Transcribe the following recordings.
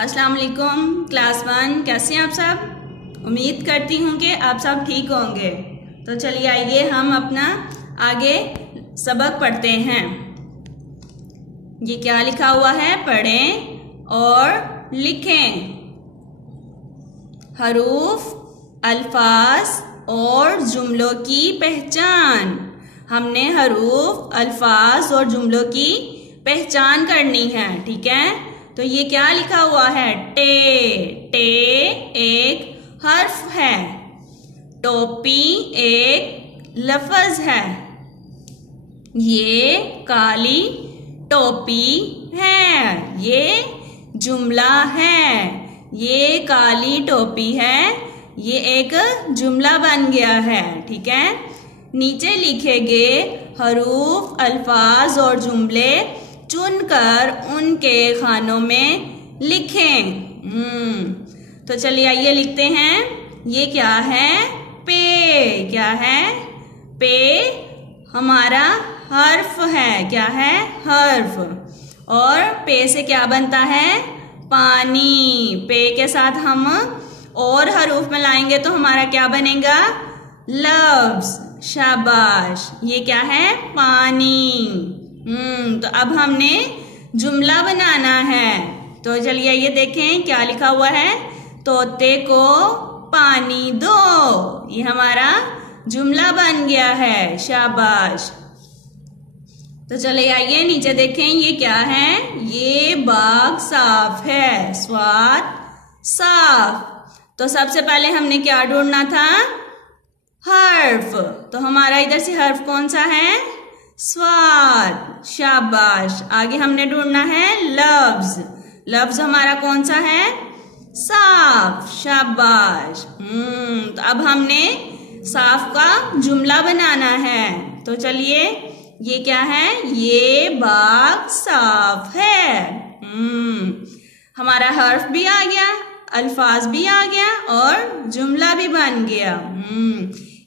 अस्सलाम वालेकुम क्लास 1, कैसे हैं आप सब। उम्मीद करती हूँ कि आप सब ठीक होंगे। तो चलिए आइए हम अपना आगे सबक पढ़ते हैं। ये क्या लिखा हुआ है, पढ़ें और लिखें। हरूफ, अल्फाज और जुमलों की पहचान। हमने हरूफ, अल्फाज और जुमलों की पहचान करनी है, ठीक है। तो ये क्या लिखा हुआ है, टे। टे एक हर्फ है, टोपी एक लफ्ज है। ये काली टोपी है, ये जुमला है। ये काली टोपी है, ये एक जुमला बन गया है, ठीक है। नीचे लिखे गए हरूफ, अल्फाज और जुमले चुनकर उनके खानों में लिखें। तो चलिए आइए लिखते हैं। ये क्या है, पे। क्या है, पे हमारा हर्फ है। क्या है, हर्फ। और पे से क्या बनता है, पानी। पे के साथ हम और हरूफ मिलाएंगे तो हमारा क्या बनेगा, लफ्ज। शाबाश। ये क्या है, पानी। तो अब हमने जुमला बनाना है। तो चलिए ये देखें क्या लिखा हुआ है, तोते को पानी दो। ये हमारा जुमला बन गया है, शाबाश। तो चलिए आइए नीचे देखें, ये क्या है, ये बाग साफ है। स्वाद साफ। तो सबसे पहले हमने क्या ढूंढना था, हर्फ। तो हमारा इधर से हर्फ कौन सा है, स्वाद। शाबाश। आगे हमने ढूंढना है लफ्ज। लफ्ज हमारा कौन सा है, साफ। शाबाश। तो अब हमने साफ का जुमला बनाना है। तो चलिए ये क्या है, ये बाग साफ है। हमारा हर्फ भी आ गया, अल्फाज भी आ गया और जुमला भी बन गया।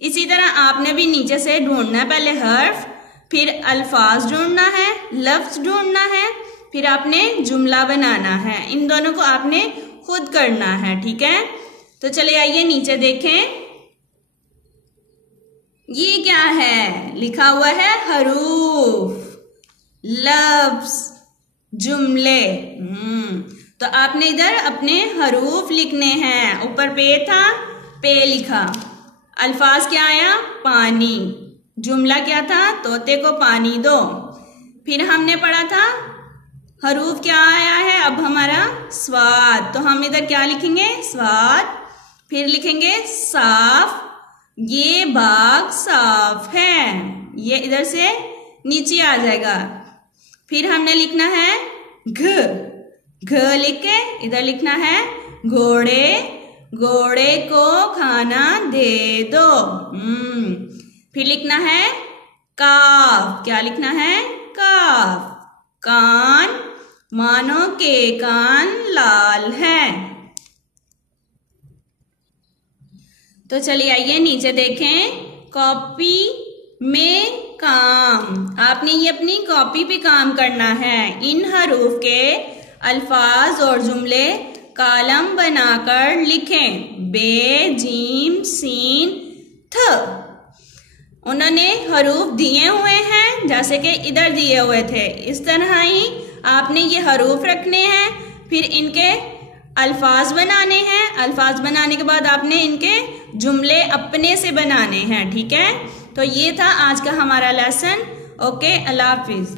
इसी तरह आपने भी नीचे से ढूंढना है, पहले हर्फ, फिर अल्फाज ढूंढना है, लफ्ज ढूंढना है, फिर आपने जुमला बनाना है। इन दोनों को आपने खुद करना है, ठीक है। तो चलिए आइए नीचे देखें, ये क्या है, लिखा हुआ है हरूफ, लफ्ज, जुमले। तो आपने इधर अपने हरूफ लिखने हैं। ऊपर पे था, पे लिखा। अल्फाज क्या आया, पानी। जुमला क्या था, तोते को पानी दो। फिर हमने पढ़ा था हरूफ क्या आया है, अब हमारा स्वाद। तो हम इधर क्या लिखेंगे, स्वाद। फिर लिखेंगे साफ, ये बाग साफ है। ये इधर से नीचे आ जाएगा। फिर हमने लिखना है घ। घ लिख के इधर लिखना है घोड़े, घोड़े को खाना दे दो। फिर लिखना है काफ। क्या लिखना है, काफ। कान, मानो के कान लाल है। तो चलिए आइए नीचे देखें, कॉपी में काम। आपने ये अपनी कॉपी पे काम करना है। इन हरूफ के अल्फाज और जुमले कॉलम बनाकर लिखें, बे, जीम, सीन, थ। उन्होंने हरूफ दिए हुए हैं, जैसे कि इधर दिए हुए थे। इस तरह ही आपने ये हरूफ रखने हैं, फिर इनके अल्फाज बनाने हैं। अल्फाज बनाने के बाद आपने इनके जुमले अपने से बनाने हैं, ठीक है। तो ये था आज का हमारा लेसन। ओके, अल्लाह हाफिज।